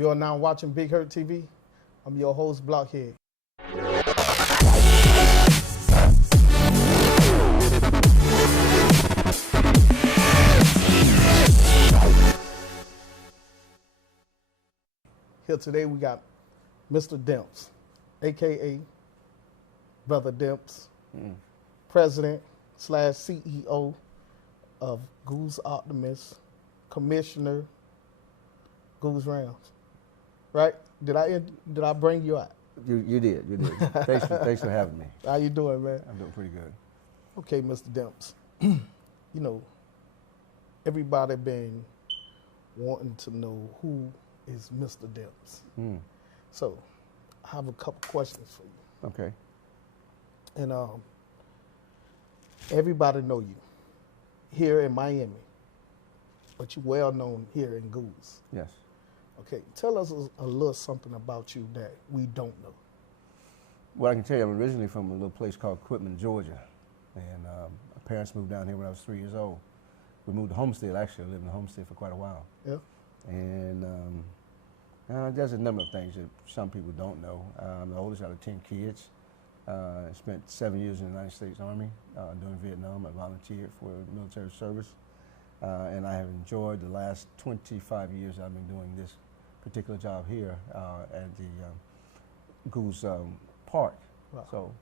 You are now watching Big Herc TV. I'm your host, Blockhead. Here today we got Mr. Demps, a.k.a. Brother Demps, President/CEO of Goulds Optimist, Commissioner, Goulds Rams. Right? Did I bring you out? You did. Thanks for having me. How you doing, man? I'm doing pretty good. Okay, Mr. Demps. You know, everybody been wanting to know who is Mr. Demps. So, I have a couple questions for you. Okay. And everybody know you here in Miami, but you're well known here in Goulds. Yes. Okay, tell us a little something about you that we don't know. Well, I can tell you, I'm originally from a little place called Quitman, Georgia, and my parents moved down here when I was 3 years old. We moved to Homestead. Actually, I lived in Homestead for quite a while. Yeah. And there's a number of things that some people don't know. I'm the oldest out of 10 kids. I spent 7 years in the United States Army during Vietnam. I volunteered for military service, and I have enjoyed the last 25 years I've been doing this particular job here at the Goulds Park. Wow. So,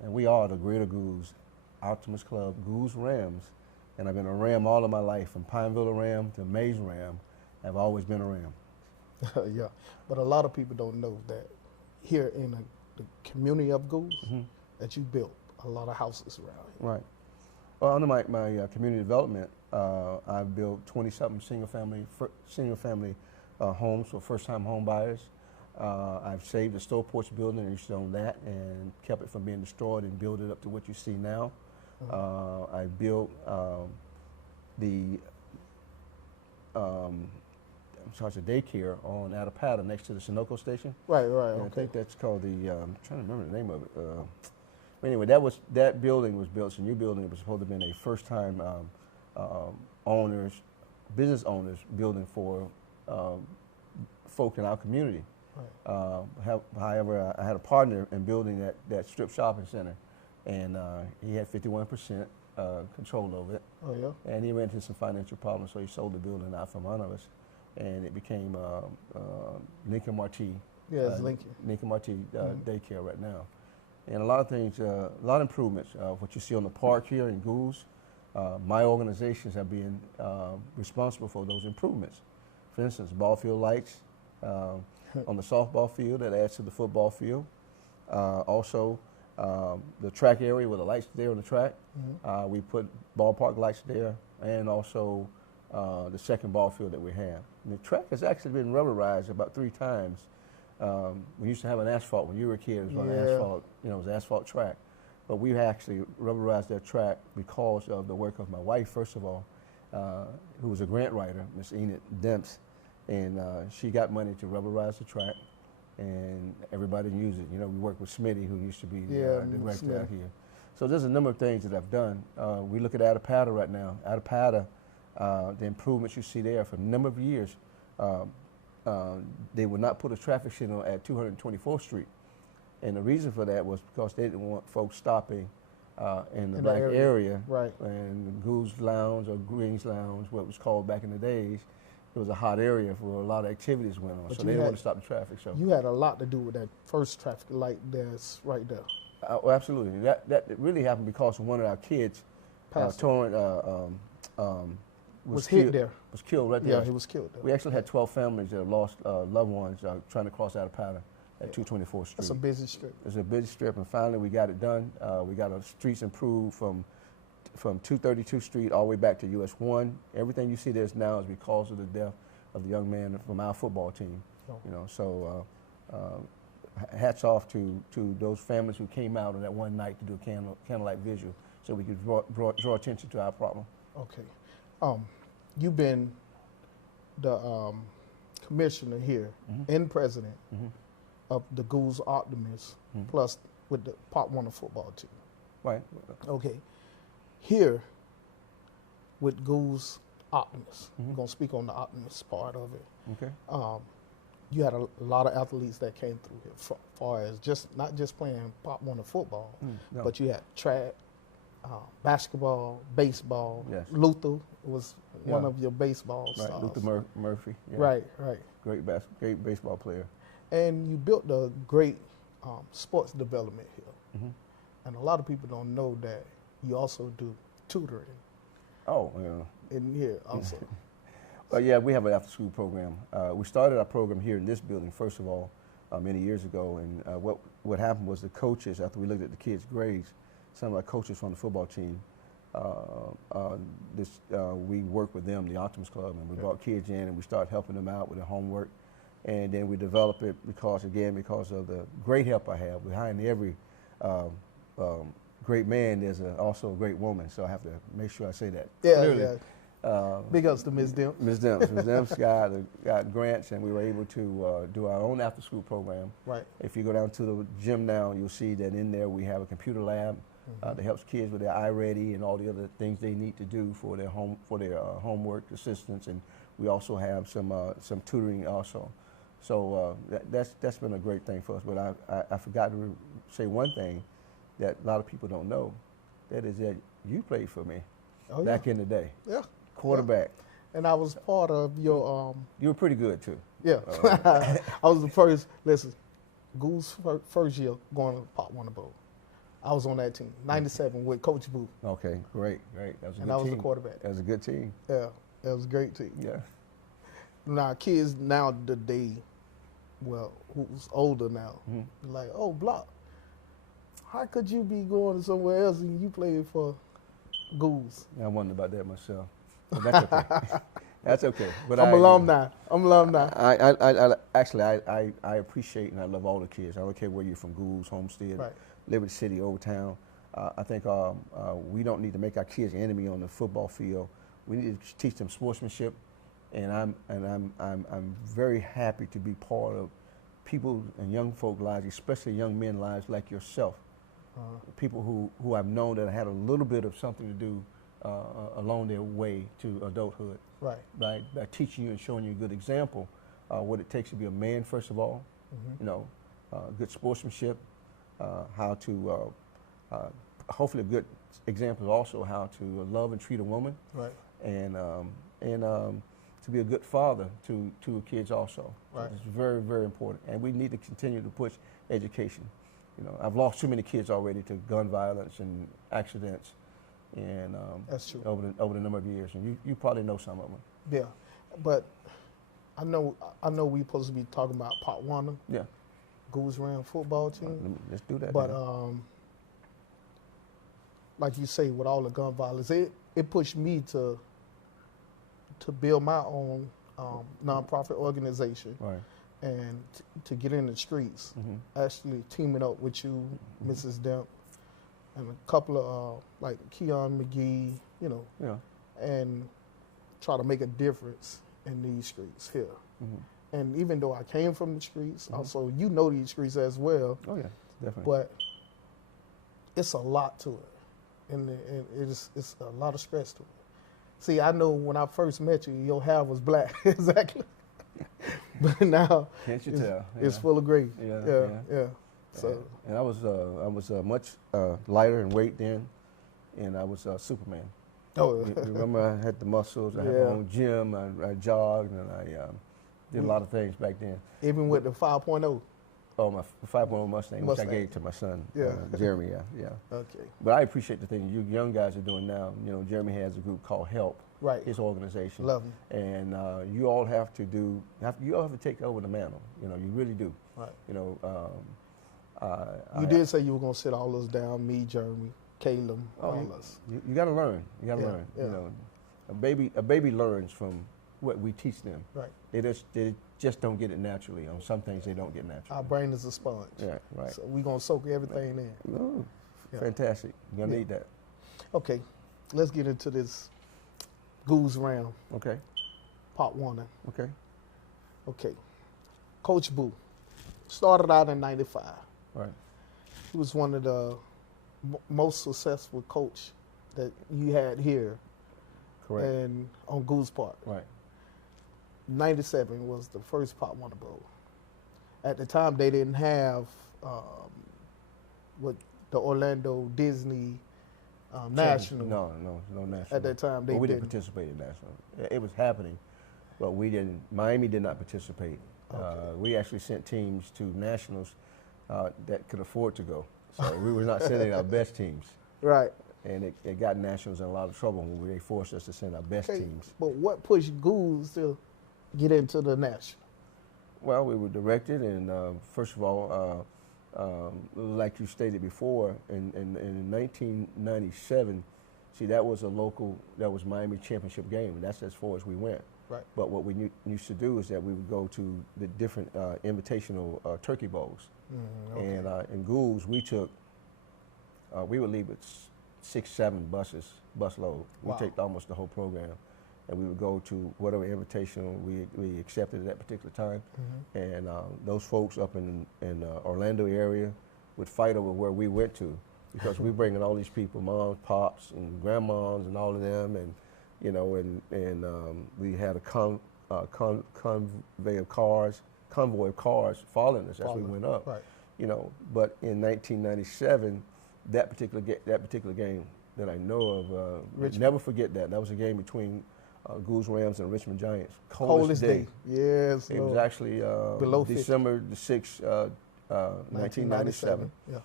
and we are the Greater Goulds Optimist Club, Goulds Rams, and I've been a Ram all of my life, from Pineville a Ram to Mays Ram. I've always been a Ram. Yeah, but a lot of people don't know that here in the community of Goulds, that you built a lot of houses around here. Right. Well, under my community development, I've built 20-something single family homes for first-time home buyers. I've saved the Store Porch building and used to own that and kept it from being destroyed and built it up to what you see now. I built the charge of daycare on Attapata next to the Sunoco station. Right, And okay. I think that's called the, I'm trying to remember the name of it. But anyway, that building was built, it's a new building. It was supposed to have been a first-time business owners building for folk in our community. Right. However, I had a partner in building that strip shopping center, and he had 51% control over it. Oh, yeah? And he ran into some financial problems, so he sold the building out from under us, and it became Lincoln Marti. Yeah, it's Lincoln. Lincoln Marti daycare right now. And a lot of things, a lot of improvements. What you see on the park here in Goulds, my organizations have been responsible for those improvements. For instance, ball field lights on the softball field that adds to the football field. Also, the track area where the lights there on the track, we put ballpark lights there, and also the second ball field that we have. And the track has actually been rubberized about 3 times. We used to have an asphalt when you were a kid. It was an asphalt, it was an asphalt track. But we actually rubberized that track because of the work of my wife, first of all, who was a grant writer, Miss Enid Demps, and she got money to rubberize the track, and everybody used it. You know, we worked with Smitty, who used to be the director out here. So there's a number of things that I've done. We look at Attapata right now. Attapata, the improvements you see there for a number of years, they would not put a traffic signal at 224th Street. And the reason for that was because they didn't want folks stopping in the black area. Right. And Goulds Lounge or Greens Lounge, what it was called back in the days, it was a hot area where a lot of activities went on. But so they didn't want to stop the traffic. So you had a lot to do with that first traffic light that's right there. Well, absolutely. That really happened because one of our kids, was hit there. Was killed right there. Yeah, he was killed there. We actually had 12 families that have lost loved ones trying to cross Attapata at 224th Street. That's a busy strip. It's a busy strip, and finally we got it done. We got our streets improved from 232th Street all the way back to US 1. Everything you see there now is because of the death of the young man from our football team. Oh. You know, so hats off to those families who came out on that one night to do a candlelight vigil, so we could draw attention to our problem. Okay, you've been the commissioner here and president of the Goulds Optimist, plus with the Pop Warner football team. Right. Okay. Here with Goulds Optimist, I'm going to speak on the Optimist part of it. Okay. you had a lot of athletes that came through here, far as not just playing Pop Warner football, no. but you had track, basketball, baseball. Yes. Luther was one of your baseball right. stars. Luther Murphy. Yeah. Right. Great baseball player. And you built a great sports development here. Mm-hmm. And a lot of people don't know that you also do tutoring Oh, yeah. in here also. Well, yeah, we have an after-school program. We started our program here in this building, first of all, many years ago. And what happened was the coaches, after we looked at the kids' grades, some of our coaches from the football team, we worked with them, the Optimist Club, and we brought kids in and we started helping them out with their homework. And then we developed it because of the great help I have. Behind every great man, there's also a great woman. So I have to make sure I say that clearly. Yeah. Big ups to Ms. Demps. Ms. Demps. Ms. Demps got grants, and we were able to do our own after-school program. Right. If you go down to the gym now, you'll see that in there we have a computer lab that helps kids with their iReady and all the other things they need to do for their homework assistance, and we also have some tutoring also. So that's been a great thing for us. But I forgot to say one thing that a lot of people don't know. That is that you played for me back in the day. Yeah. Quarterback. Yeah. And I was part of your. You were pretty good too. Yeah. I was the first. Listen, Goulds first year going to Pop Warner Bowl. I was on that team, '97 with Coach Boo. Okay, great. That was a good team. And I was the quarterback. That was a good team. Yeah, that was a great team. Yeah. Now kids nowadays, well, who's older now, like, oh, Block, how could you be going somewhere else and you played for Goulds? I wondered about that myself. But that's okay. That's okay. But I'm alumni. I actually appreciate and I love all the kids. I don't care where you're from, Goulds, Homestead, Liberty City, Overtown. I think we don't need to make our kids enemy on the football field. We need to teach them sportsmanship, and I'm very happy to be part of people and young folk lives, especially young men lives like yourself. People who I've known that had a little bit of something to do along their way to adulthood. Right. By teaching you and showing you a good example, what it takes to be a man, first of all, good sportsmanship, how to, hopefully a good example is also how to love and treat a woman. Right. And to be a good father to kids also. Right. So it's very, very important. And we need to continue to push education. I've lost too many kids already to gun violence and accidents, and that's true. Over the number of years, and you probably know some of them. Yeah, but I know we're supposed to be talking about Pop Warner. Yeah, Goulds Ram football team. Let's do that. But like you say, with all the gun violence, it pushed me to build my own nonprofit organization. Right. And to get in the streets, actually teaming up with you, Mrs. Demps, and a couple of like Keon McGee, and try to make a difference in these streets here. And even though I came from the streets, also these streets as well. Oh yeah, definitely. But it's a lot to it, and it's a lot of stress to it. See, I know when I first met you, your hair was black, exactly. But now, can't you tell? It's full of gray. Yeah. So, and I was much lighter in weight then, and I was Superman. Oh, you remember I had the muscles. I had my own gym. I jogged and I did a lot of things back then. Even with the 5.0. Oh, my 5.0 Mustang, which I gave to my son, Jeremy. Yeah. Okay. But I appreciate the thing you young guys are doing now. Jeremy has a group called Help. Right. His organization. Love him. And you all have to take over the mantle. You really do. Right. You did say you were going to sit all us down, me, Jeremy, Caleb, all us. You got to learn. You got to learn. Yeah. A baby learns from what we teach them. Right. They just don't get it naturally. On some things they don't get naturally. Our brain is a sponge. Yeah. Right. So we're going to soak everything in. Oh, fantastic. You're going to need that. Okay. Let's get into this Goulds Ram. Okay. Pop Warner. Okay. Okay. Coach Boo started out in '95. Right. He was one of the most successful coach that you had here. Correct. And on Goulds Park. Right. '97 was the first Pop Warner Bowl. At the time, they didn't have what the Orlando Disney National. No national. At that time, they we didn't participate in national. It was happening, but we didn't. Miami did not participate. Okay. We actually sent teams to nationals that could afford to go. So we were not sending our best teams. Right. And it got nationals in a lot of trouble when they forced us to send our best teams. But what pushed Goulds to get into the national? Well, we were directed, and first of all, like you stated before, in 1997, see, that was Miami championship game, and that's as far as we went. Right. But what we used to do is that we would go to the different invitational turkey bowls. Okay. And in Goulds, we would leave with 6-7 bus load. Wow. We take almost the whole program, and we would go to whatever invitational we accepted at that particular time. And those folks up in Orlando area would fight over where we went to, because we bringing all these people, moms, pops, and grandmas, and all of them, and we had a convoy of cars following us as we went up. Right. But in 1997, that particular game that I know of, never forget that. That was a game between Goulds Rams and Richmond Giants. Coldest day. Yes. It was actually below December the 6th, 1997. Yeah.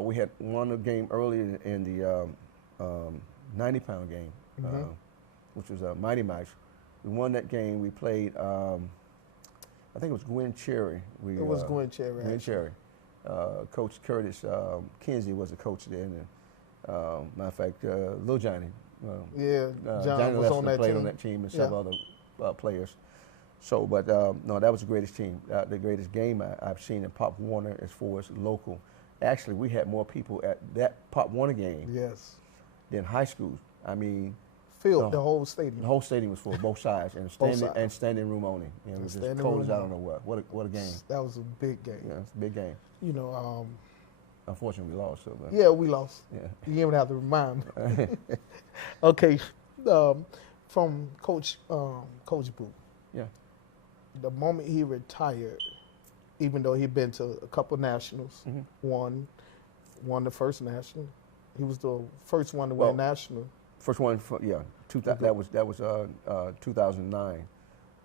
We had won a game earlier in the 90-pound game, which was a mighty match. We won that game. We played, I think it was Gwen Cherry. It was Gwen Cherry. Gwen Cherry. Coach Curtis Kinsey was the coach then. And, matter of fact, Lil Johnny. John was on that played team. on that team, and several other players. So, but no, that was the greatest team, the greatest game I've seen in Pop Warner as far as local. Actually, we had more people at that Pop Warner game than high schools. I mean, filled the whole stadium. The whole stadium was full, both sides, and standing room only. It was as cold as I don't know what. What a game! That was a big game. Yeah, it's a big game. Unfortunately, we lost. So, but yeah, we lost. Yeah. You didn't even have to remind me. Okay, from Coach Boo. Yeah. The moment he retired, even though he'd been to a couple nationals, won the first national. He was the first one to win national. First one, that was 2009.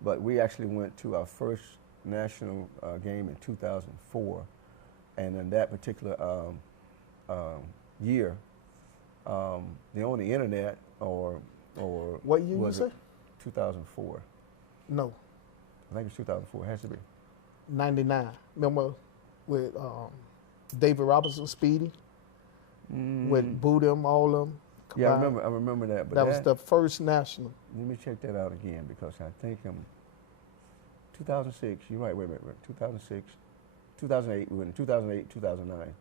But we actually went to our first national game in 2004, and in that particular year, the only internet or what year was you it? say? 2004. No. I think it's 2004. It has to be. 99. Remember with David Robinson, Speedy, with Boo them, all of them. Combined. Yeah, I remember that. But that was the first national. Let me check that out again, because I think 2006. You're right. Wait a minute. 2006, 2008. We went in 2008, 2009,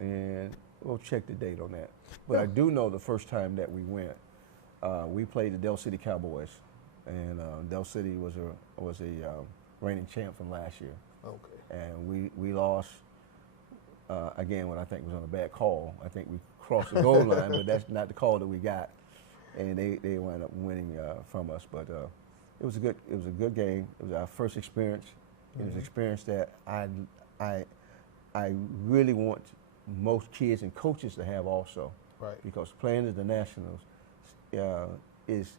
and we'll check the date on that. But I do know the first time that we went, we played the Del City Cowboys, and Del City was a reigning champ from last year. Okay. And we lost again when I think was on a bad call. I think we crossed the goal line, but that's not the call that we got, and they wound up winning from us. But it was a good game. It was our first experience. It was an experience that I really want most kids and coaches to have also. Right. Because playing at the Nationals is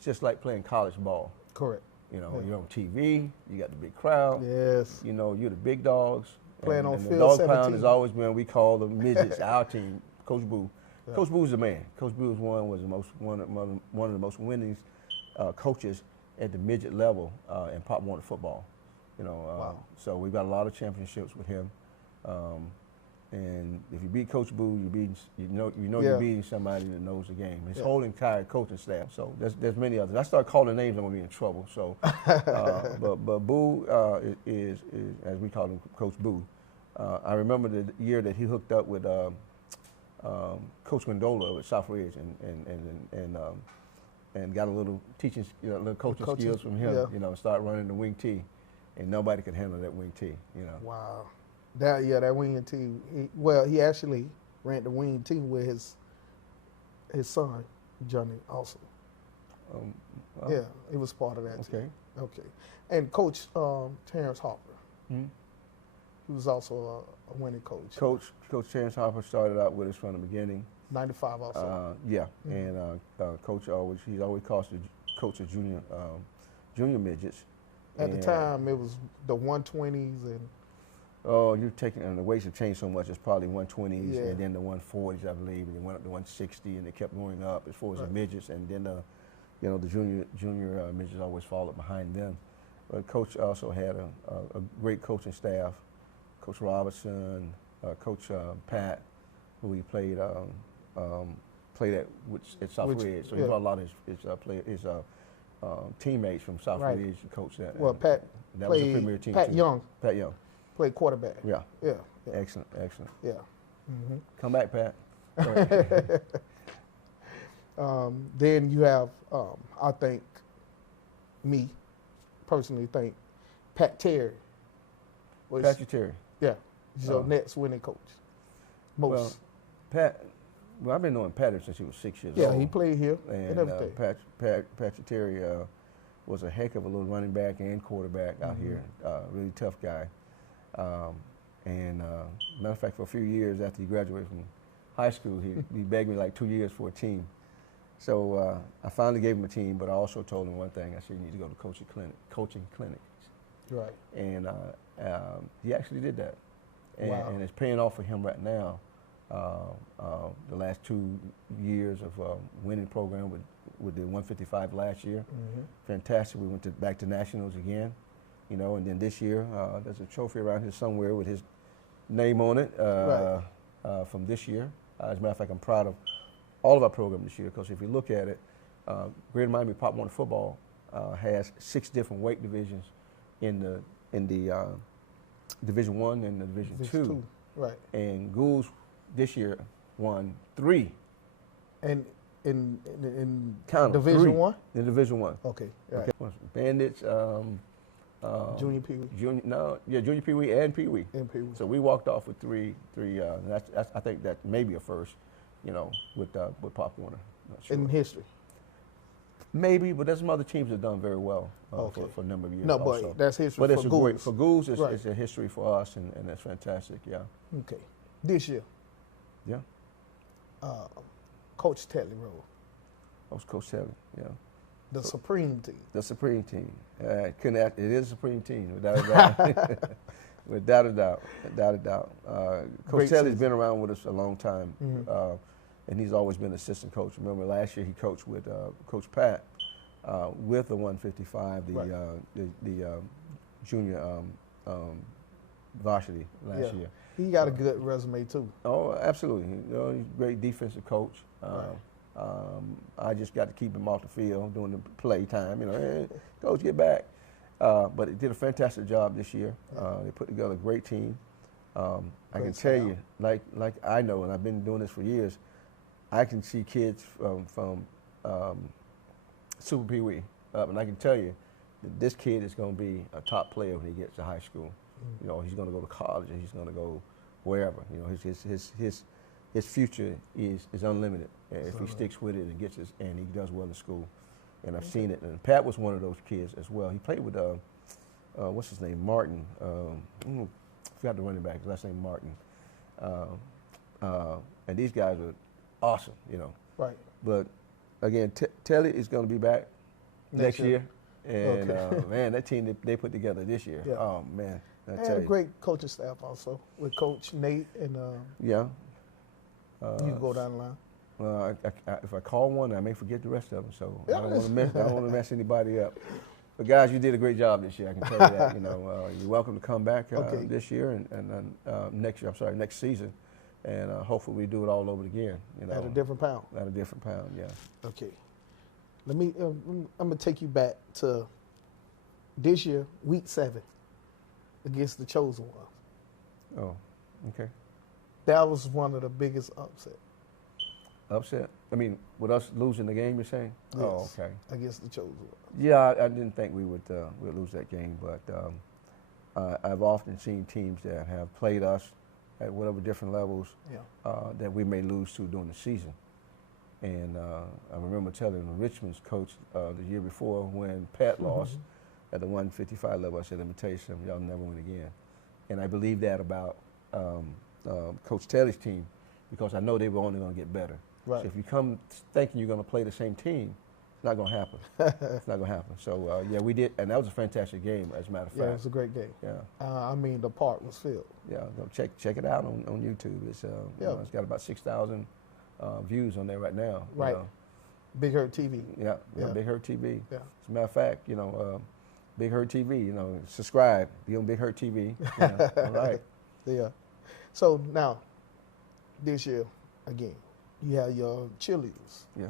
just like playing college ball. Correct. You're on TV. You got the big crowd. Yes. You're the big dogs. Playing on and field the dog 17. pound has always been, we call the midgets, our team. Coach Boo. Yeah. Coach Boo's the man. Coach Boo one of the most winning coaches at the midget level in Pop Warner football. Wow. So we've got a lot of championships with him. And if you beat Coach Boo, you're beating somebody that knows the game. His whole entire coaching staff. So there's many others. I start calling names, I'm gonna be in trouble. So, but Boo is as we call him, Coach Boo. I remember the year that he hooked up with Coach Gondola at South Ridge and got a little teaching, little coaching skills from him. Yeah. Start running the wing tee, and nobody could handle that wing tee. Wow. That wing tee. He actually ran the wing team with his son, Johnny, also. Yeah, he was part of that team. Okay. And Coach Terrence Harper. Hmm? He was also a winning coach. Coach Chance Harper started out with us from the beginning. 95 also. Yeah, and Coach he's always coached the junior midgets. At the time, it was the 120s and. Oh, you're taking, and the weights have changed so much. It's probably 120s, Yeah. and then the 140s, I believe, and they went up to 160, and they kept going up as far as the midgets, and then the junior midgets always followed behind them. But Coach also had a great coaching staff. Coach Robertson, Coach Pat, who he played at South Ridge, so he brought a lot of his teammates from South Ridge to coach that. Well, Pat that played, was a premier team Pat too. Young. Pat Young. Played quarterback. Yeah. Yeah. Excellent. Yeah. Mm-hmm. Come back, Pat. Then you have, I think, me personally think, Pat Terry. Patrick Terry. Yeah. He's your next winning coach. Well, I've been knowing Patrick since he was 6 years old. Yeah, he played here and everything. Patrick Terry was a heck of a little running back and quarterback out here. Really tough guy. Matter of fact, for a few years after he graduated from high school, he begged me like 2 years for a team. So I finally gave him a team, but I also told him one thing. I said, you need to go to coaching clinics. Right. And he actually did that. And it's paying off for him right now. The last 2 years of winning program with the 155 last year. Fantastic. We went back to nationals again, and then this year there's a trophy around here somewhere with his name on it from this year. As a matter of fact, I'm proud of all of our program this year, because if you look at it, Greater Miami Pop Warner football has 6 different weight divisions in the Division I and the Division II. Right. And Goulds this year won 3. And in Division I? In Division I. Okay. Right. Okay. Bandits. Junior Pee Wee. Junior Pee Wee and Pee Wee. So we walked off with three. That's I think that may be a first, with Pop Warner. Not sure. In history. Maybe, but there's some other teams that have done very well for a number of years. No, also. but that's history for Goulds. For Goulds, it's a history for us, and that's fantastic. Yeah. Okay. This year. Yeah. Coach Tetley role. I was Coach Tetley. Yeah. The Supreme Team. The Supreme Team. It is a Supreme Team, without a doubt. Without a doubt. Coach Tetley's been around with us a long time, and he's always been assistant coach. Remember last year he coached with Coach Pat with the 155, the junior varsity last year. He got a good resume too. Oh, absolutely. He's a great defensive coach. I just got to keep him off the field during the play time. Hey, coach, get back. But he did a fantastic job this year. They put together a great team. I can tell you, like I know, and I've been doing this for years, I can see kids from Super Pee Wee up, and I can tell you that this kid is going to be a top player when he gets to high school. He's going to go to college, and he's going to go wherever. His future is unlimited if he sticks with it and he does well in school. And I've seen it. And Pat was one of those kids as well. He played with what's his name, Martin. I forgot the running back. His last name Martin. And these guys are awesome, Right. But again, Telly is going to be back next year. And man, that team they put together this year. Yeah. Oh man. And a great coaching staff also with Coach Nate and yeah. You can go down the line. If I call one, I may forget the rest of them. So I don't want to mess anybody up. But guys, you did a great job this year. I can tell you that. You're welcome to come back this year and next year. I'm sorry, next season, and hopefully we do it all over again. At a different pound. At a different pound, yeah. Okay. Let me. I'm gonna take you back to this year, week 7, against the Chosen Ones. Oh, okay. That was one of the biggest upsets. Upset? I mean, with us losing the game, you're saying? Yes, oh, okay. Against the Chosen Ones. Yeah, I didn't think we would lose that game, but I've often seen teams that have played us at whatever different levels that we may lose to during the season. And I remember telling Richmond's coach the year before when Pat lost, at the 155 level. I said, let me tell you something, y'all never win again. And I believe that about Coach Telly's team, because I know they were only going to get better. Right. So if you come thinking you're going to play the same team, it's not going to happen. It's not going to happen. So, yeah, we did, and that was a fantastic game, as a matter of fact. Yeah, it was a great game. Yeah. I mean, the park was filled. Yeah, go check it out on YouTube. It's, you know, it's got about 6,000 views on there right now. Right. You know. Big Herc TV. Yeah, Big Herc TV. Yeah. As a matter of fact, you know, Big Herc TV, you know, subscribe, be on Big Herc TV. You know, all right. Yeah. So now, this year, again, you have your cheerleaders. Yeah.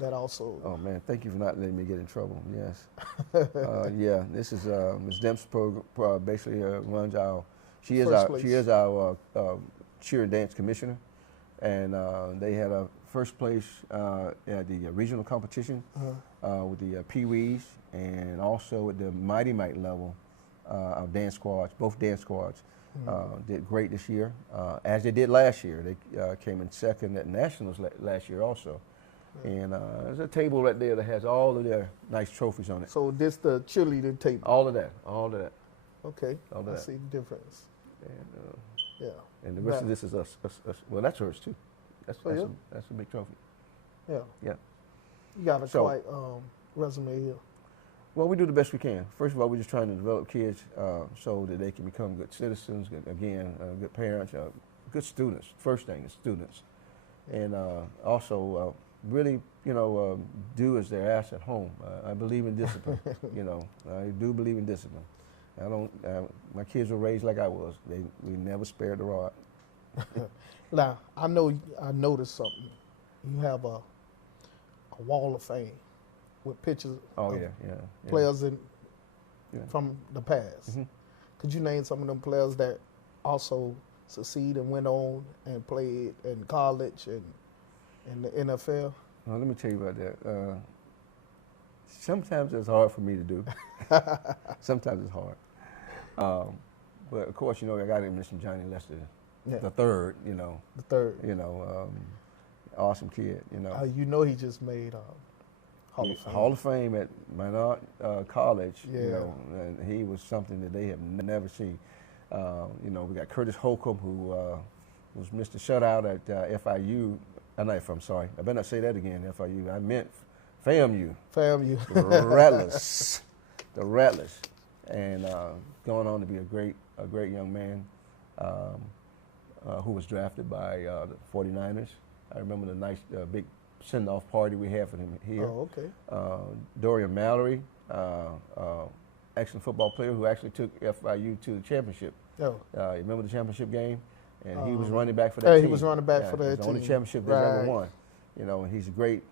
That also. Oh man, thank you for not letting me get in trouble. Yes. Yeah, this is Ms. Demps basically runs our. She is our cheer and dance commissioner, and they had a first place at the regional competition with the Pee-wees, and also at the Mighty Mite level, our dance squads, both dance squads, did great this year, as they did last year. They came in second at Nationals last year also. And there's a table right there that has all of their nice trophies on it. So this the cheerleading table? All of that, all of that. Okay, all of I that. see the difference. And, yeah. And the rest of this is us. Well, that's hers too. That's a big trophy. Yeah. Yeah. You got a quite resume here. Well, we do the best we can. First of all, we're just trying to develop kids so that they can become good citizens, good parents, good students. First thing is students. And also really, you know, do as they're asked at home. I believe in discipline. You know, I do believe in discipline. I don't. My kids were raised like I was. We never spared the rod. Now, I noticed something. You have a wall of fame with pictures of players from the past. Mm-hmm. Could you name some of them players that also succeed and went on and played in college and in the NFL? Well, let me tell you about that. Sometimes it's hard for me to do. Sometimes it's hard. But of course, you know, I got to mention Johnny Lester, the third. You know, the third. You know, awesome kid. You know. You know, he just made Hall of Fame. Hall of Fame at Minot College. Yeah. You know, and he was something that they have never seen. You know, we got Curtis Holcomb, who was Mr. Shutout at FIU. I'm sorry, I better not say that again. FIU. I meant FAMU. FAMU. The Rattlers, and going on to be a great young man who was drafted by the 49ers. I remember the nice big send-off party we had for him here. Oh, okay. Dorian Mallory, excellent football player who actually took FIU to the championship. Oh. You remember the championship game? And he was running back for that team. He was running back for that team. The only championship they've ever won. You know, and he's a great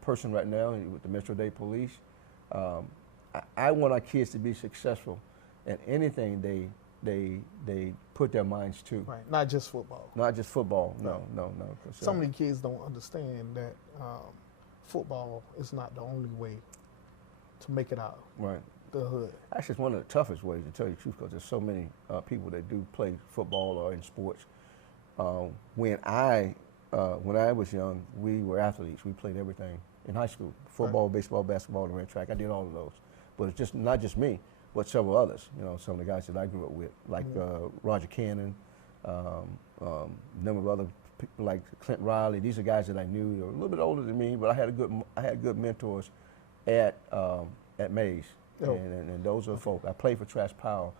person right now with the Metro-Dade Police. I want our kids to be successful in anything they put their minds to. Right, not just football. Not just football, no. Some of the kids don't understand that football is not the only way to make it out. Right. The hood. Actually, it's one of the toughest ways, to tell you the truth, because there's so many people that do play football or in sports. When I was young, we were athletes. We played everything in high school: football, baseball, basketball, and ran track. I did all of those. But it's just not just me, but several others. You know, some of the guys that I grew up with, like Roger Cannon, a number of other people like Clint Riley. These are guys that I knew. They were a little bit older than me, but I had good mentors at Mays. Oh. And those are the folk. I played for Trash Powell.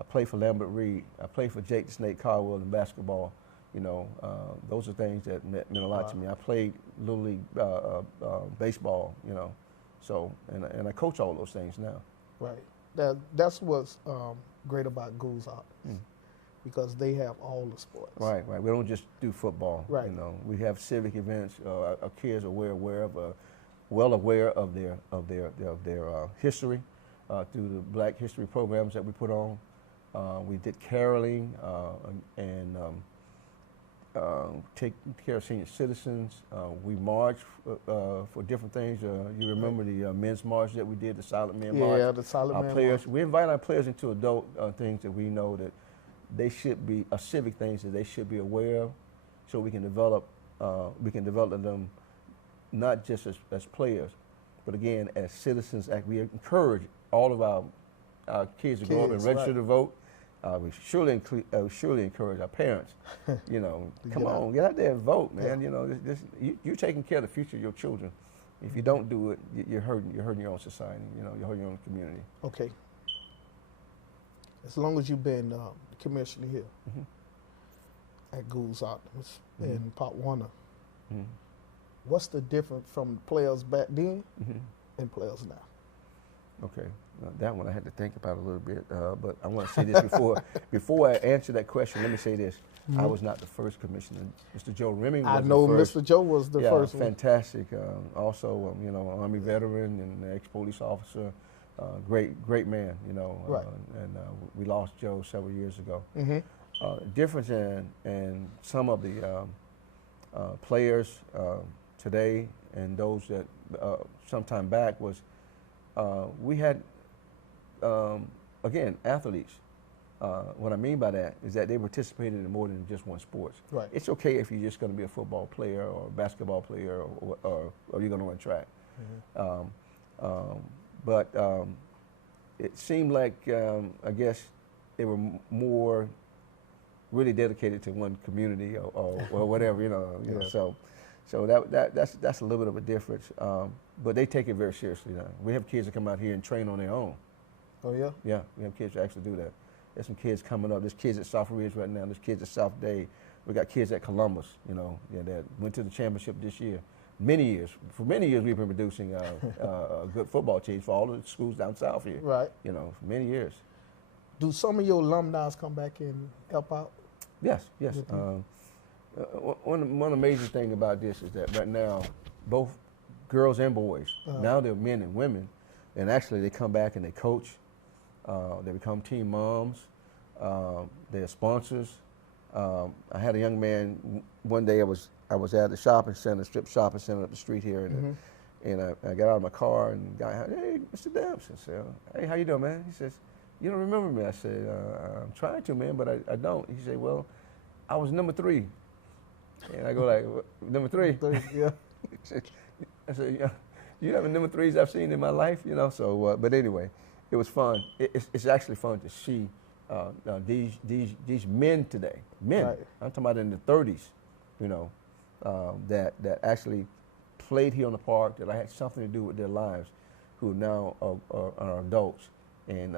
I played for Lambert Reed. I played for Jake the Snake Caldwell in basketball. You know, those are things that meant a lot to me. I played Little League baseball, you know. So, and I coach all those things now. Right. That's what's great about Goulds Optimist, because they have all the sports. Right. We don't just do football. Right. You know, we have civic events. Our kids are well aware of their history. Through the Black History programs that we put on. We did caroling and take care of senior citizens. We marched for different things. You remember the men's march that we did, the Silent Men March? Yeah, the Silent Men March. We invite our players into adult things that we know that they should be, civic things that they should be aware of, so we can develop them not just as players, but again, as citizens. We encourage all of our kids to go up and register to vote. We surely encourage our parents, you know, come on, get out there and vote, man. You know, you're taking care of the future of your children. If you don't do it, you're hurting your own society. You know, you're hurting your own community. Okay. As long as you've been the commissioner here at Goulds Optimist and Pop Warner, what's the difference from players back then and players now? Okay, that one I had to think about a little bit, but I want to say this before I answer that question. Let me say this: I was not the first commissioner. Mr. Joe Reming was I know the first. Mr. Joe was the first one. Fantastic. Also, you know, Army veteran and ex-police officer. Great man, you know. And we lost Joe several years ago. Difference in some of the players today and those that some time back was we had, again, athletes. What I mean by that is that they participated in more than just one sport. Right. It's okay if you're just going to be a football player or a basketball player or you're going to run track. But it seemed like, I guess, they were more really dedicated to one community or whatever, you know. So that's a little bit of a difference. But they take it very seriously now. We have kids that come out here and train on their own. Oh, yeah? Yeah, we have kids that actually do that. There's some kids coming up. There's kids at South Ridge right now. There's kids at South Day. We got kids at Columbus, you know, that went to the championship this year. For many years, we've been producing a good football teams for all of the schools down south here. Right. You know, for many years. Do some of your alumni come back and help out? Yes. One amazing thing about this is that right now, both girls and boys, now they're men and women, and actually they come back and they coach. They become team moms. They're sponsors. I had a young man one day. I was at the shopping center, strip shopping center up the street here, and I got out of my car and the guy, hey, Mr. Demps. I said, hey, how you doing, man? He says, you don't remember me? I said, I'm trying to, man, but I don't. He said, well, I was number 3. And I go like, number 3? Yeah. I said, yeah, you have the number 3s I've seen in my life, you know. So, but anyway, it was fun. It's actually fun to see these men today. Men. Right. I'm talking about in the 30s, you know, that actually played here on the park, that I had something to do with their lives, who now are adults, and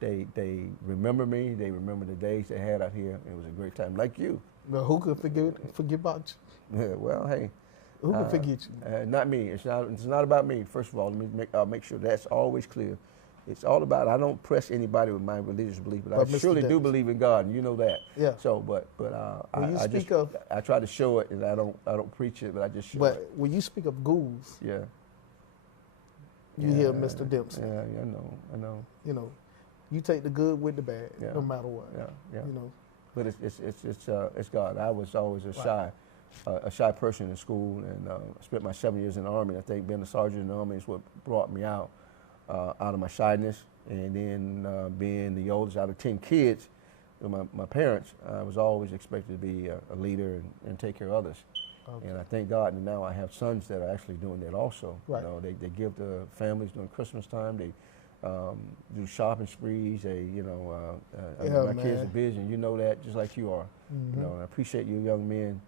they remember me. They remember the days they had out here. It was a great time, like you. Well, who could forget about you? Yeah, well, hey. Who could forget you? Not me. It's not about me. First of all, let me make sure that's always clear. It's all about, I don't press anybody with my religious belief, but I surely do believe in God, and you know that. Yeah. So, but I try to show it, and I don't preach it, but I just show it. But when you speak of Goulds, you hear Mr. Demps. Yeah, I know. You know, you take the good with the bad, no matter what. Yeah. You know. But it's God. I was always a shy person in school, and I spent my 7 years in the Army. I think being a sergeant in the Army is what brought me out of my shyness, and then being the oldest out of 10 kids with my parents, I was always expected to be a leader and take care of others. Okay. And I thank God that now I have sons that are actually doing that also. Right. You know, they give the families during Christmas time. They do shopping sprees. They, you know, my kids are busy, and you know that just like you are. You know, and I appreciate you young men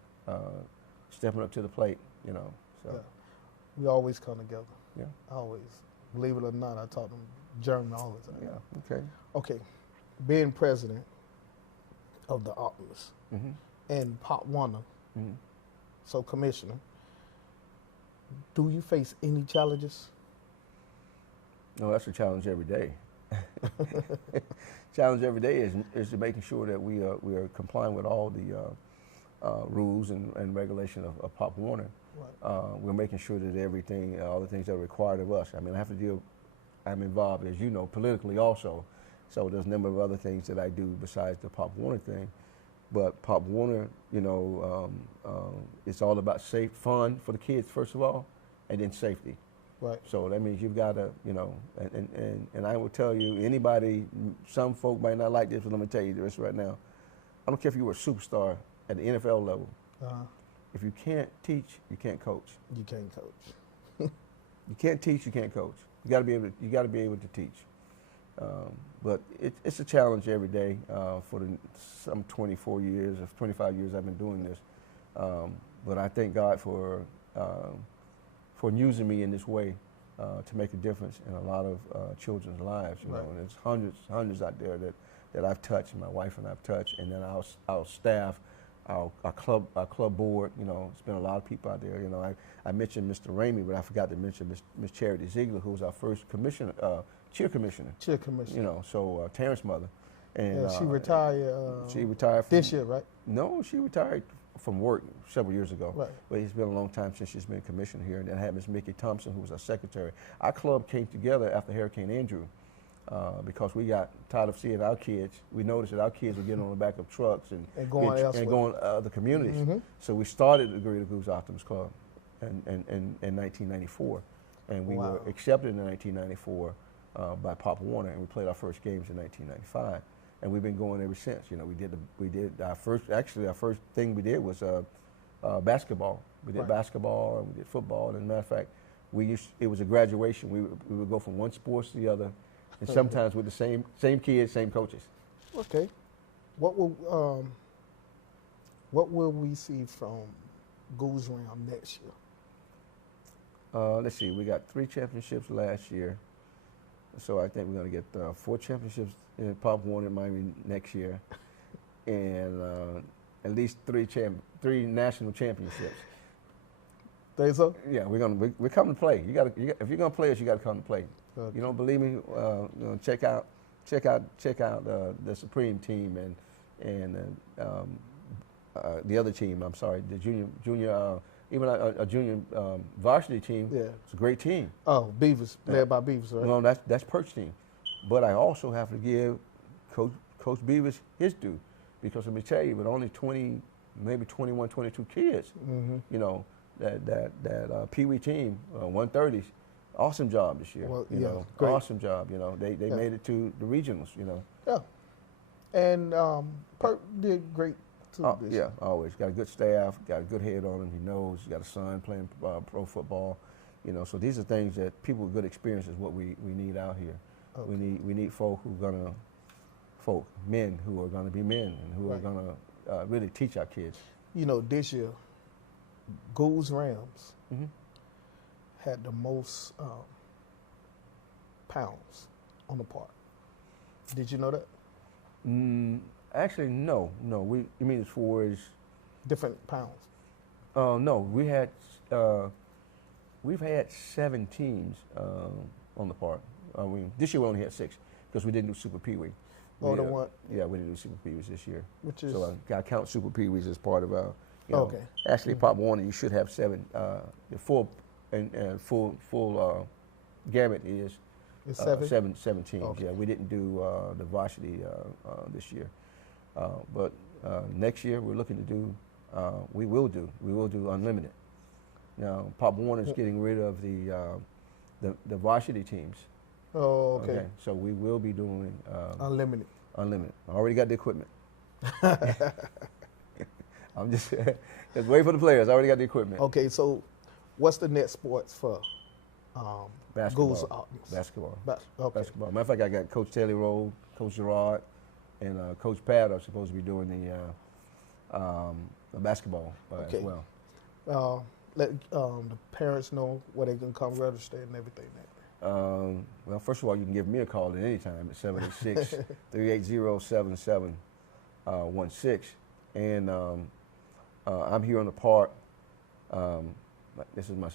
stepping up to the plate. You know, so we always come together. Yeah, always. Believe it or not, I taught them German all the time. Yeah. Okay. Being president of the Optimist and Pop Warner, so commissioner, do you face any challenges? No, that's a challenge every day. Challenge every day is to making sure that we are complying with all the rules and regulation of Pop Warner. Right. We're making sure that everything, all the things that are required of us. I mean, I'm involved, as you know, politically also. So there's a number of other things that I do besides the Pop Warner thing. But Pop Warner, you know, it's all about fun for the kids, first of all, and then safety. Right. So that means you've got to, you know, and I will tell you, anybody, some folk might not like this, but let me tell you this right now. I don't care if you were a superstar at the NFL level. If you can't teach, you can't coach. You can't coach. You can't teach, you can't coach. You got to be able to teach. But it's a challenge every day for some 24 years or 25 years I've been doing this. But I thank God for using me in this way to make a difference in a lot of children's lives. You know, and there's hundreds out there that I've touched, and my wife and I've touched, and then our staff, our club board. You know, it's been a lot of people out there. You know, I mentioned Mr. Ramey, but I forgot to mention Miss Charity Ziegler, who was our first commissioner, cheer commissioner. Cheer commissioner. You know, so Terrence's mother. And she retired. She retired this year, right? No, she retired from work several years ago. Right. But it's been a long time since she's been commissioner here. And then I had Miss Mickey Thompson, who was our secretary. Our club came together after Hurricane Andrew because we got tired of seeing our kids. We noticed that our kids were getting on the back of trucks and going to other communities. Mm-hmm. So we started the Greater Goulds Optimist Club in 1994. And we were accepted in 1994 by Pop Warner, and we played our first games in 1995. And we've been going ever since. You know, we did our first thing we did was basketball. We did basketball and we did football. And as a matter of fact, it was a graduation. We would go from one sport to the other, and sometimes with the same kids, same coaches. Okay, what will we see from Goulds Round next year? Let's see. We got 3 championships last year, so I think we're going to get 4 championships in Pop Warner Miami next year, and at least 3 national championships. Think so? Yeah, we're coming to play. If you're gonna play us, you got to come to play. Okay. You don't believe me? Check out the Supreme team and the other team. I'm sorry, the junior. Even a junior varsity team. Yeah, it's a great team. Oh, Beavers, led by Beavers, right? No, that's Perch team. But I also have to give Coach Beavers his due, because let me tell you, with only 20, maybe 21, 22 kids, you know, that Pee Wee team, 130s, awesome job this year. Well, you know, great. Awesome job. You know, they made it to the regionals. You know. Yeah, and Perk did great too. Yeah, always got a good staff, got a good head on him. He knows. He got a son playing pro football. You know, so these are things that people with good experience is what we need out here. Okay. We need men who are going to be men and who are going to really teach our kids. You know, this year, Goulds Rams had the most pounds on the park. Did you know that? Actually, no. You mean as far as different pounds? No, we've had 7 teams on the park. This year we only had 6 because we didn't do Super Pee Wee. Oh, the what? Yeah, we didn't do Super Pee Wees this year. Which is? So I count Super Pee Wees as part of our. You know, okay. Actually, Pop Warner, you should have 7. The full gamut is 7 teams. Okay. Yeah, we didn't do the varsity this year, but next year we're looking to do. We will do unlimited. Now, Pop Warner is getting rid of the varsity teams. Oh, okay. So we will be doing unlimited. Unlimited. I already got the equipment. I'm just wait for the players. I already got the equipment. Okay, so what's the next sports for basketball? Goulds Optimist? Basketball. Okay. Basketball. Matter of fact, I got Coach Taylor Rowe, Coach Gerard, and Coach Pat are supposed to be doing the basketball as well. Let the parents know where they can come register and everything. Well, first of all, you can give me a call at any time at 786-380-7716. And I'm here on the park. This is my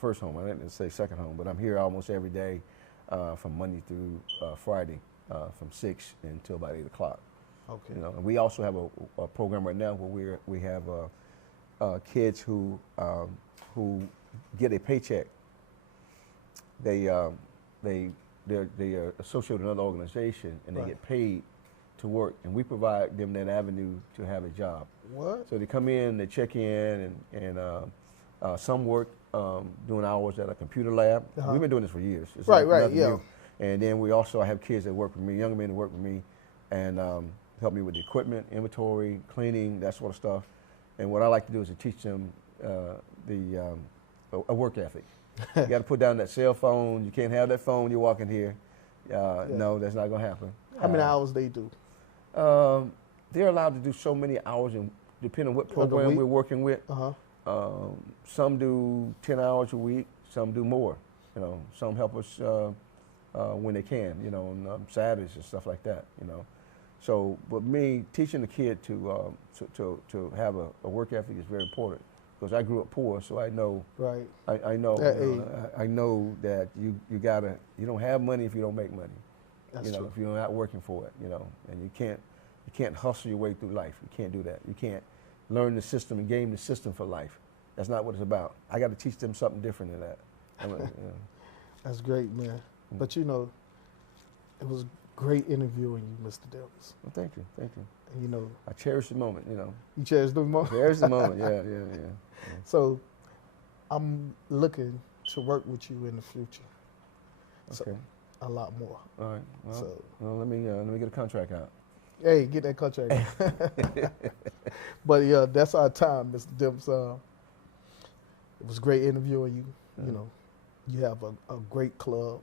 first home. I didn't say second home, but I'm here almost every day from Monday through Friday from 6 until about 8 o'clock. Okay. You know, and we also have a program right now where we have kids who get a paycheck. They're associated with another organization and they get paid to work, and we provide them that avenue to have a job. What? So they come in, they check in, and some work doing hours at a computer lab. We've been doing this for years. It's right, yeah. New. And then we also have kids that work with me, young men that work with me, and help me with the equipment, inventory, cleaning, that sort of stuff. And what I like to do is to teach them a work ethic. You got to put down that cell phone. You can't have that phone. You're walking here. No, that's not going to happen. How many hours they do? They're allowed to do so many hours, and depending on what program we're working with. Some do 10 hours a week, some do more. You know, some help us when they can, you know, on Saturdays and stuff like that, you know. So, but me teaching the kid to have a work ethic is very important, because I grew up poor, so I know. Right. I know. I know that you don't have money if you don't make money. That's you know, true. if you're not working for it, you know, and you can't hustle your way through life. You can't do that. You can't learn the system and game the system for life. That's not what it's about. I got to teach them something different than that. You know. That's great, man. But you know, it was great interviewing you, Mr. Demps. Well, thank you. And, you know, I cherish the moment. You know, you cherish the moment. Cherish the moment. Yeah. So, I'm looking to work with you in the future. Okay. So, a lot more. All right. Well, let me get a contract out. Hey, get that contract out. But yeah, that's our time, Mr. Demps. It was great interviewing you. You know, you have a great club,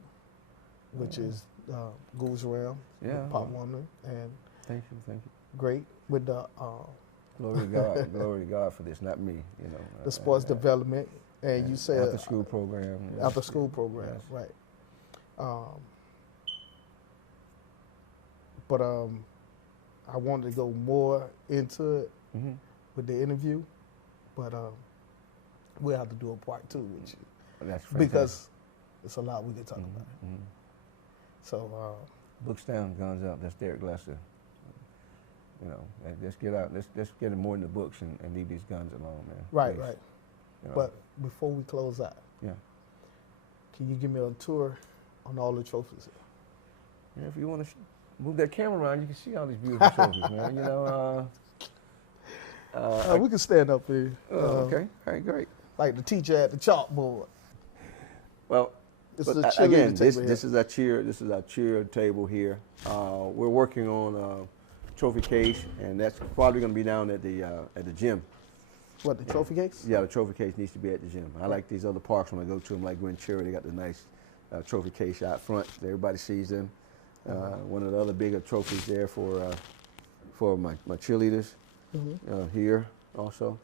which is Goulds Pop Woman, and thank you. Great with the glory to God for this, not me. You know, the sports development, and you said after school program. After school program, yes. Right. But I wanted to go more into it with the interview, but we'll have to do a part 2 with you. That's fantastic. Because it's a lot we can talk about. So books down, guns up. That's Derek Lester. You know, let's get out. Let's get more in the books and leave these guns alone, man. Right, please. right. You know. But before we close out, can you give me a tour on all the trophies? Yeah, if you want to move that camera around, you can see all these beautiful trophies, man. You know. We can stand up here. Okay. All right, great. Like the teacher at the chalkboard. Well, this is a cheerleading table. This is our cheer table here. We're working on a trophy case, and that's probably going to be down at the gym. What, the trophy case? Yeah, the trophy case needs to be at the gym. I like these other parks when I go to them, like Gwen Cherry. They got the nice trophy case out front. Everybody sees them. One of the other bigger trophies there for my cheerleaders here also.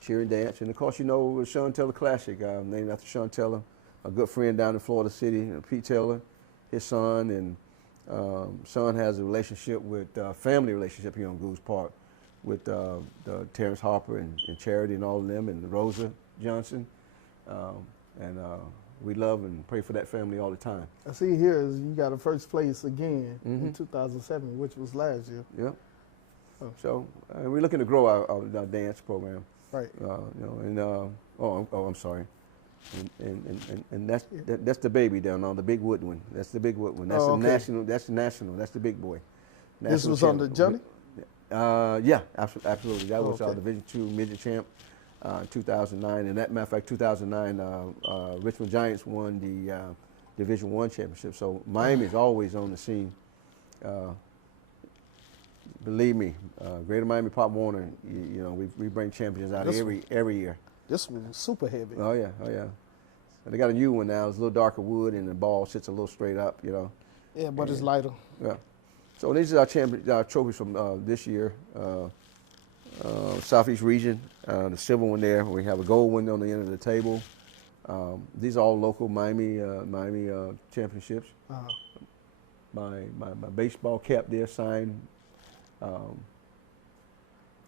Cheer and dance, and of course, you know, Sean Taylor Classic, named after Sean Taylor, a good friend down in Florida City, Pete Taylor, his son, and son has a relationship with family relationship here on Goulds Park with the Terrence Harper and Charity and all of them, and Rosa Johnson, and we love and pray for that family all the time. I see here is you got a first place again in 2007, which was last year. Yeah. Oh. So we're looking to grow our dance program. Right. You know, and I'm sorry. And that's the baby down on the big wood one. That's the big wood one. That's the national. That's the national. That's the big boy. This was on the Johnny? Yeah, absolutely. That was our Division II midget champ, 2009. And that matter of fact, 2009, Richmond Giants won the Division I championship. So Miami's always on the scene. Believe me, Greater Miami Pop Warner, you know, we bring champions out every year. This one was super heavy. Oh yeah. And they got a new one now. It's a little darker wood, and the ball sits a little straight up, you know. Yeah, but it's lighter. Yeah. So these are our trophies from this year. Southeast region, the silver one there. We have a gold one on the end of the table. These are all local Miami championships. My baseball cap there signed.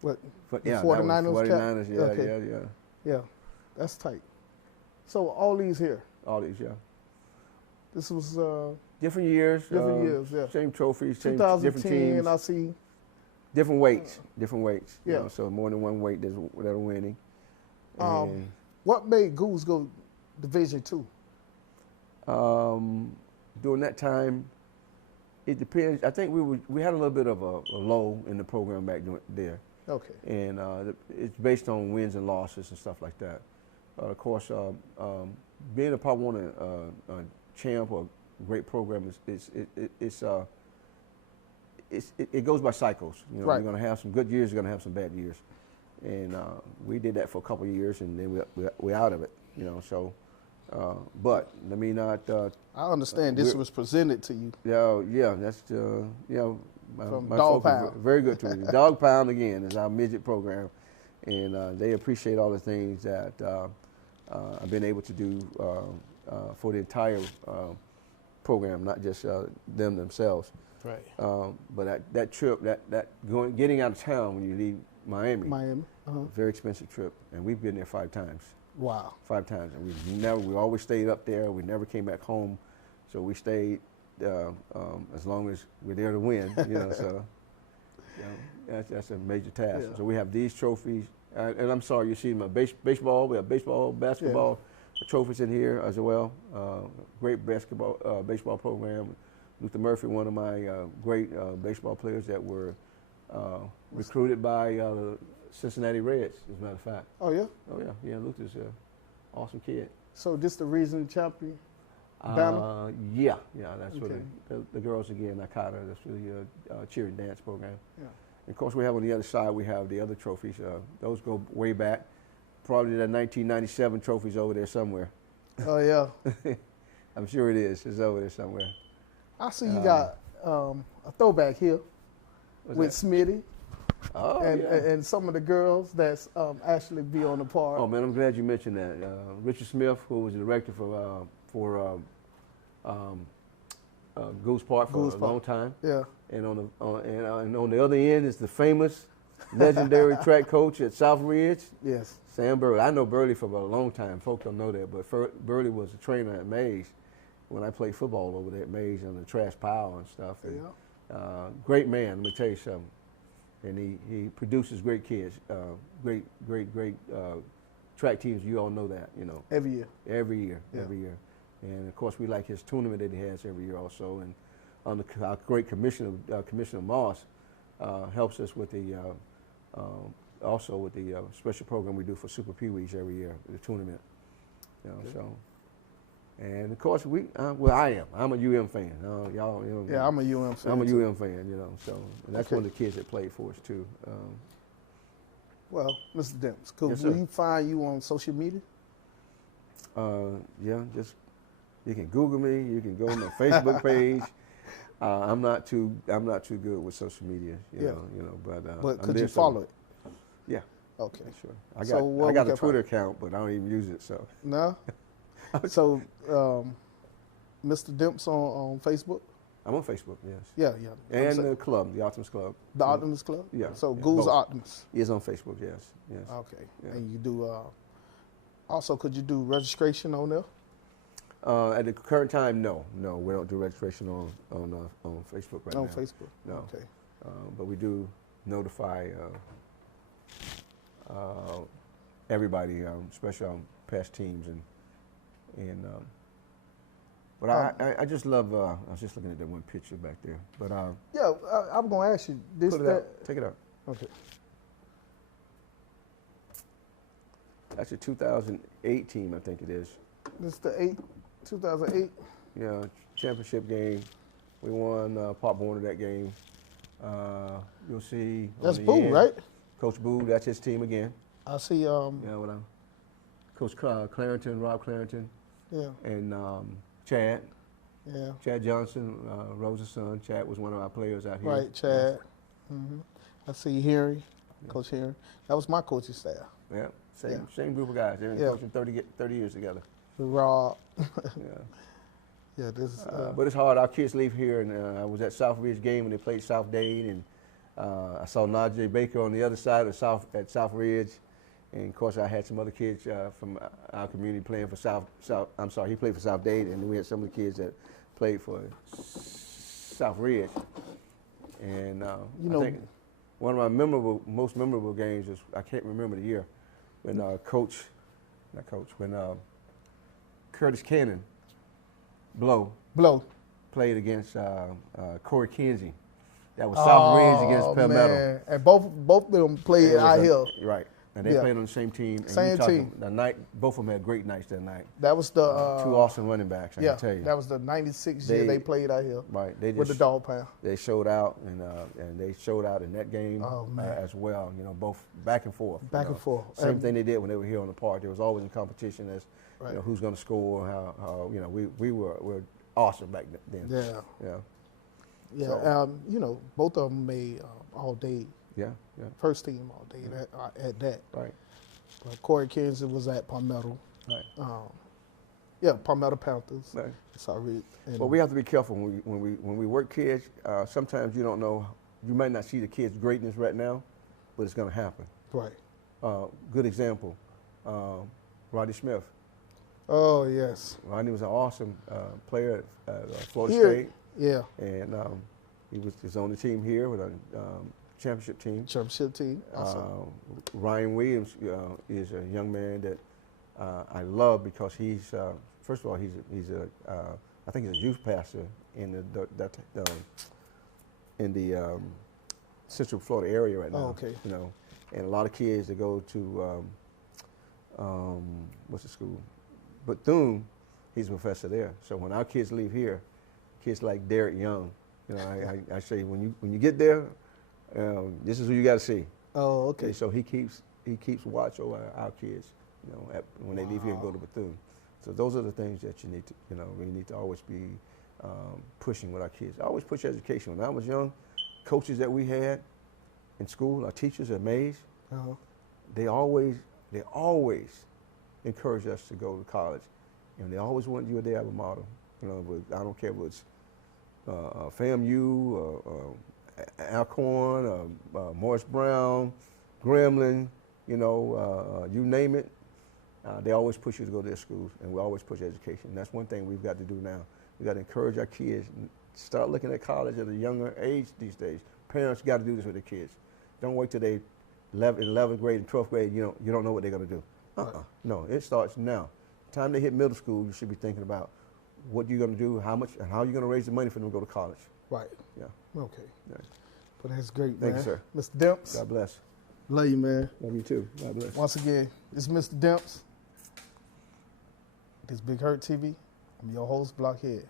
What? The 49ers cap? 49ers, Yeah, that's tight. So all these here. All these, yeah. This was different years. Different years, yeah. Same trophies, same 2010, different teams. I see. Different weights. You Yeah. know, so more than one weight that are winning. What made Goulds go Division II? During that time, it depends. I think we had a little bit of a low in the program back there. Okay. And it's based on wins and losses and stuff like that. Of course, being a Pop Warner champ or great program it goes by cycles. You know, right. You're going to have some good years. You're going to have some bad years. And we did that for a couple of years, and then we're out of it. You know, so But let me not. I understand this was presented to you. Yeah, that's From my Dog folks are Pound. very good to me. Dog Pound again is our midget program, and they appreciate all the things that I've been able to do for the entire program, not just them themselves. Right. But that trip, getting out of town when you leave Miami, very expensive trip, and we've been there 5 times. Wow. 5 times, and we always stayed up there. We never came back home, so we stayed as long as we're there to win. So that's a major task. Yeah. So we have these trophies, and I'm sorry, you see my baseball. We have baseball, basketball trophies in here as well. Great baseball program. Luther Murphy, one of my great baseball players that were recruited by the Cincinnati Reds, as a matter of fact. Oh, yeah? Oh, yeah. Yeah, Luther's an awesome kid. So this the region champion banner? Yeah, that's okay. The girls again, Nakata, that's really a cheer and dance program. Yeah. And of course, we have on the other side, we have the other trophies. Those go way back. Probably the 1997 trophies over there somewhere. Oh, yeah. I'm sure it is. It's over there somewhere. I see you got a throwback here with Smitty. Oh, and some of the girls that's actually be on the part. Oh man, I'm glad you mentioned that. Richard Smith, who was the director for Goulds Park for a long time. Yeah. And on the other end is the famous, legendary track coach at South Ridge. Yes. Sam Burley. I know Burley for a long time. Folks don't know that, but Burley was a trainer at Mays when I played football over there at Mays on the trash pile and stuff. And, great man. Let me tell you something. And he produces great kids, great track teams. You all know that, Every year. Every year. And of course, we like his tournament that he has every year also. And our great commissioner, Commissioner Moss, helps us with the also with the special program we do for Super Pee-wees every year, the tournament. So. And of course, I am. I'm a UM fan. Y'all, Yeah, I'm a UM fan. I'm a UM fan, So and that's one of the kids that played for us too. Well, Mr. Demps, could we find you on social media? Yeah, just you can Google me. You can go on my Facebook page. I'm not too good with social media, you know. But could you follow it? Yeah. Okay. Sure. I got a Twitter account, but I don't even use it. So. No. So, Mr. Demps on Facebook? I'm on Facebook, yes. Yeah. And the club, the Optimist Club. The Optimist Club? Yeah. So, Goulds Optimist? He is on Facebook, yes. Okay. Yeah. And you do, also, could you do registration on there? At the current time, no. No, we don't do registration on Facebook right now. On Facebook? No. Okay. But we do notify everybody, especially on past teams but I just love. I was just looking at that one picture back there. But yeah, I'm gonna ask you this. Take it out. Okay. That's a 2008 team, I think it is. This is the 2008. Yeah, championship game. We won Pop Warner that game. You'll see. That's Boo, right? Coach Boo. That's his team again. I see. Coach Clarendon, Rob Clarendon. Yeah. And Chad. Yeah. Chad Johnson, Rose's son. Chad was one of our players out here. Right, Chad. Mm-hmm. I see Harry, Coach Harry. That was my coaching staff. Yeah. Same group of guys. They've been coaching 30 years together. Rob. Yeah, but it's hard. Our kids leave here, and I was at South Ridge game when they played South Dade, and I saw Najee Baker on the other side of South Ridge. And of course, I had some other kids from our community playing for he played for South Dade, and we had some of the kids that played for South Ridge. And I think one of my most memorable games is, I can't remember the year, when Curtis Cannon, Blow played against Corey Kinsey. That was South Ridge against Palmetto. And both of them played out here. Right. And they played on the same team. And same team. The night, both of them had great nights that night. That was the two awesome running backs. I can tell you. That was the '96 year they played out here. Right. With the Dog Pound. They showed out, and they showed out in that game as well. Both back and forth. Back and forth. Same thing they did when they were here on the park. There was always a competition Right. You know, who's going to score? How you know, we were awesome back then. Yeah. Yeah. Yeah. So, You know, both of them made all day. yeah. Yeah. First team all day at that. Right. But Corey Kinsey was at Palmetto. Right. Yeah, Palmetto Panthers. Right. Sorry. But we have to be careful when we work kids. Sometimes you don't know. You might not see the kids' greatness right now, but it's going to happen. Right. Good example, Roddy Smith. Oh, yes. Rodney was an awesome player at Florida Here, State. yeah. And he was on the team here with a championship team. Championship team. Awesome. Ryan Williams is a young man that I love because he's first of all he's a I think he's a youth pastor in the Central Florida area right now. Oh, okay. You know, and a lot of kids that go to what's the school? Bethune, he's a professor there. So when our kids leave here, kids like Derek Young, you know, I say when you get there, this is who you got to see. Oh, okay. And so he keeps watch over our kids, you know, when they leave here and go to Bethune. So those are the things that you need to, you know, we need to always be pushing with our kids. I always push education. When I was young, coaches that we had in school, our teachers at Mays, they always encouraged us to go to college, and they always wanted you a day alma mater. You know, but I don't care if it's FAMU, Alcorn, Morris Brown, Gremlin, you know, you name it. They always push you to go to their schools, and we always push education. That's one thing we've got to do now. We've got to encourage our kids, start looking at college at a younger age these days. Parents got to do this with their kids. Don't wait till they 11th grade and 12th grade, you don't know what they're going to do. No, it starts now. Time they hit middle school, you should be thinking about what you're going to do, how much, and how you're going to raise the money for them to go to college. Right. Yeah. Okay. Yeah. But that's great, Thank man. you, sir. Mr. Demps. God bless. Love you, man. Love you too. God bless. Once again, this is Mr. Demps. This is Big Herc TV. I'm your host, Blockhead.